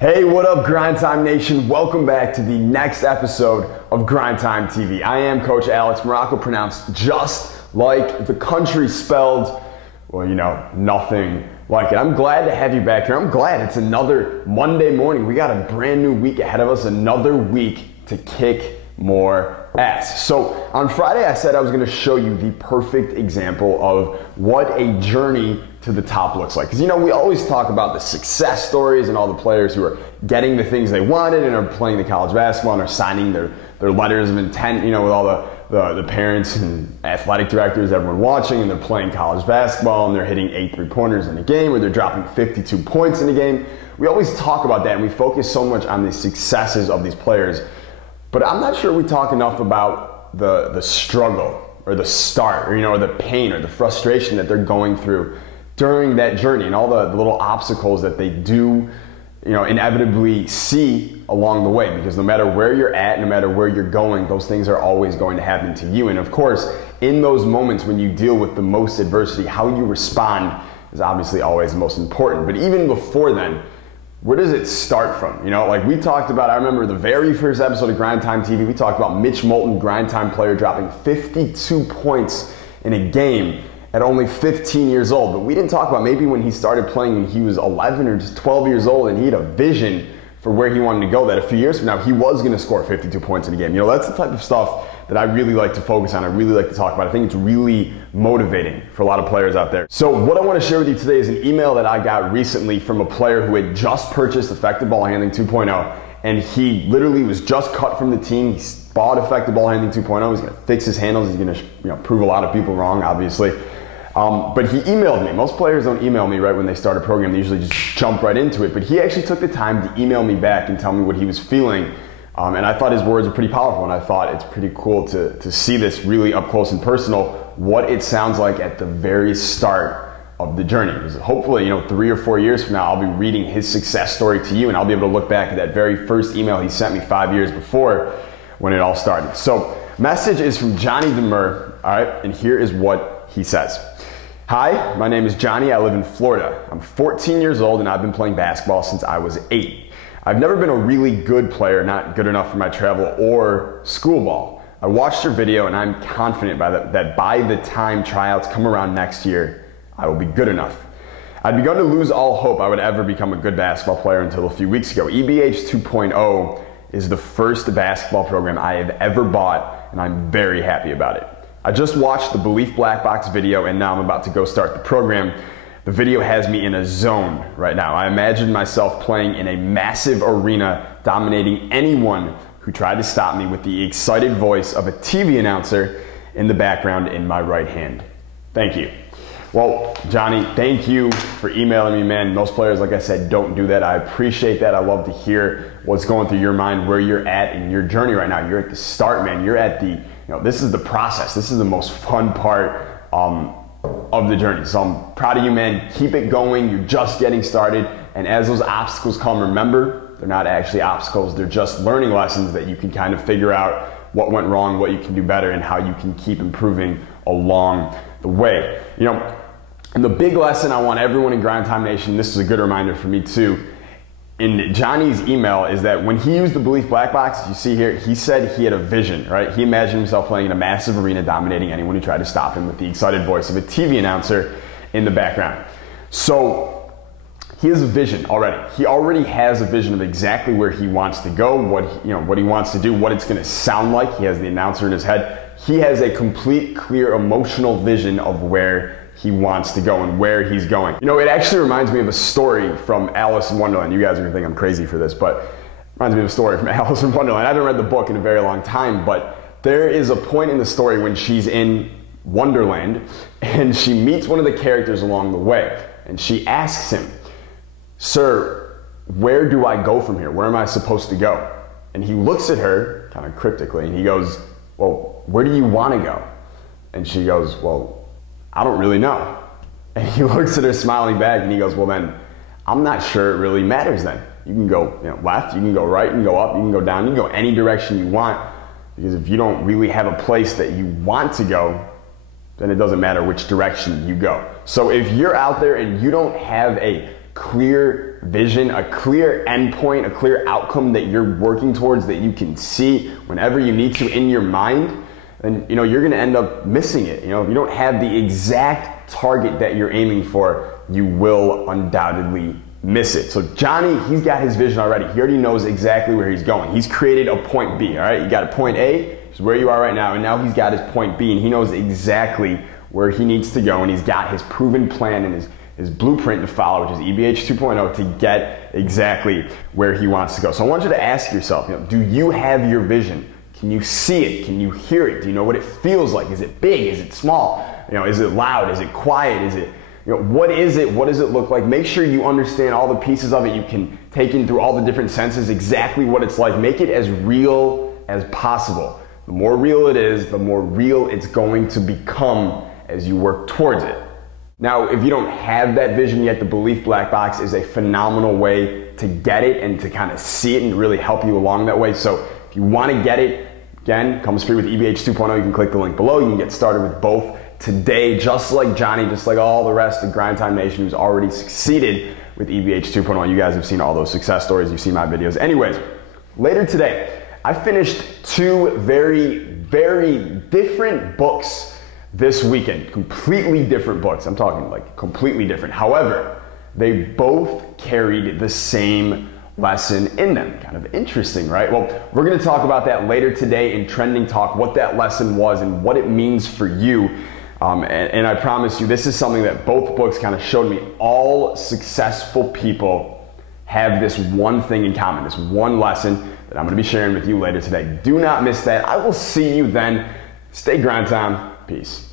Hey, what up, Grind Time Nation? Welcome back to the next episode of Grind Time TV. I am Coach Alex Maroko, pronounced just like the country spelled, well, you know, nothing like it. I'm glad to have you back here. I'm glad it's another Monday morning. We got a brand new week ahead of us, another week to kick more ass. So on Friday, I said I was going to show you the perfect example of what a journey to the top looks like. Because, you know, we always talk about the success stories and all the players who are getting the things they wanted and are playing the college basketball and are signing their letters of intent, you know, with all the parents and athletic directors, everyone watching, and they're playing college basketball and they're hitting 8 3-pointers in a game or they're dropping 52 points in a game. We always talk about that and we focus so much on the successes of these players. But I'm not sure we talk enough about the struggle or the start or, you know, or the pain or the frustration that they're going through during that journey and all the little obstacles that they do, you know, inevitably see along the way. Because no matter where you're at, no matter where you're going, those things are always going to happen to you. And of course, in those moments when you deal with the most adversity, how you respond is obviously always the most important. But even before then, where does it start from? You know, like we talked about, I remember the very first episode of Grind Time TV, we talked about Mitch Moulton, Grind Time player, dropping 52 points in a game at only 15 years old. But we didn't talk about maybe when he started playing when he was 11 or just 12 years old and he had a vision for where he wanted to go, that a few years from now he was going to score 52 points in a game. You know, that's the type of stuff that I really like to focus on, I really like to talk about. I think it's really motivating for a lot of players out there. So what I want to share with you today is an email that I got recently from a player who had just purchased Effective Ball Handling 2.0, and he literally was just cut from the team. He bought Effective Ball Handling 2.0. He's going to fix his handles. He's going to, you know, prove a lot of people wrong, obviously. But he emailed me. Most players don't email me right when they start a program. They usually just jump right into it. But he actually took the time to email me back and tell me what he was feeling. And I thought his words were pretty powerful, and I thought it's pretty cool to see this really up close and personal, what it sounds like at the very start of the journey. Because hopefully, you know, 3 or 4 years from now, I'll be reading his success story to you, and I'll be able to look back at that very first email he sent me 5 years before when it all started. So, message is from Johnny Demur, all right, and here is what he says. Hi, my name is Johnny. I live in Florida. I'm 14 years old, and I've been playing basketball since I was 8. I've never been a really good player, not good enough for my travel or school ball. I watched your video and I'm confident that by the time tryouts come around next year, I will be good enough. I'd begun to lose all hope I would ever become a good basketball player until a few weeks ago. EBH 2.0 is the first basketball program I have ever bought, and I'm very happy about it. I just watched the Belief Black Box video and now I'm about to go start the program. The video has me in a zone right now. I imagine myself playing in a massive arena, dominating anyone who tried to stop me with the excited voice of a TV announcer in the background in my right hand. Thank you. Well, Johnny, thank you for emailing me, man. Most players, like I said, don't do that. I appreciate that. I love to hear what's going through your mind, where you're at in your journey right now. You're at the start, man. You're at the, you know, this is the process. This is the most fun part of the journey. So I'm proud of you, man. Keep it going. You're just getting started. And as those obstacles come, remember, they're not actually obstacles. They're just learning lessons that you can kind of figure out what went wrong, what you can do better, and how you can keep improving along the way. You know, and the big lesson I want everyone in Grind Time Nation, this is a good reminder for me too, in Johnny's email, is that when he used the Belief Black Box, you see here, he said he had a vision, right? He imagined himself playing in a massive arena, dominating anyone who tried to stop him with the excited voice of a TV announcer in the background. So he has a vision already. He already has a vision of exactly where he wants to go, what he wants to do, what it's going to sound like. He has the announcer in his head. He has a complete, clear, emotional vision of where he wants to go and where he's going. You know, it actually reminds me of a story from Alice in Wonderland. You guys are gonna think I'm crazy for this, but it reminds me of a story from Alice in Wonderland. I haven't read the book in a very long time, but there is a point in the story when she's in Wonderland and she meets one of the characters along the way, and she asks him, "Sir, where do I go from here? Where am I supposed to go?" And he looks at her kind of cryptically and he goes, "Well, where do you want to go?" And she goes, "Well, I don't really know." And he looks at her smiling back and he goes, "Well then, I'm not sure it really matters then. You can go, you know, left, you can go right, you can go up, you can go down, you can go any direction you want. Because if you don't really have a place that you want to go, then it doesn't matter which direction you go." So if you're out there and you don't have a clear vision, a clear endpoint, a clear outcome that you're working towards that you can see whenever you need to in your mind, then you're going to end up missing it. If you don't have the exact target that you're aiming for, you will undoubtedly miss it. So Johnny, he's got his vision already. He already knows exactly where he's going. He's created a point B, all right? You got a point A, which is where you are right now, and now he's got his point B, and he knows exactly where he needs to go, and he's got his proven plan and his blueprint to follow, which is EBH 2.0, to get exactly where he wants to go. So I want you to ask yourself, do you have your vision? Can you see it? Can you hear it? Do you know what it feels like? Is it big? Is it small? Is it loud? Is it quiet? Is it, what is it? What does it look like? Make sure you understand all the pieces of it. You can take in through all the different senses exactly what it's like. Make it as real as possible. The more real it is, the more real it's going to become as you work towards it. Now, if you don't have that vision yet, the Belief Black Box is a phenomenal way to get it and to kind of see it and really help you along that way. So if you want to get it, again, comes free with EBH 2.0. You can click the link below. You can get started with both today, just like Johnny, just like all the rest of Grind Time Nation who's already succeeded with EBH 2.0. You guys have seen all those success stories. You've seen my videos. Anyways, later today, I finished two very, very different books this weekend. Completely different books. I'm talking like completely different. However, they both carried the same lesson in them. Kind of interesting, right? Well, we're going to talk about that later today in Trending Talk, what that lesson was and what it means for you. And I promise you, this is something that both books kind of showed me. All successful people have this one thing in common, this one lesson that I'm going to be sharing with you later today. Do not miss that. I will see you then. Stay grind time. Peace.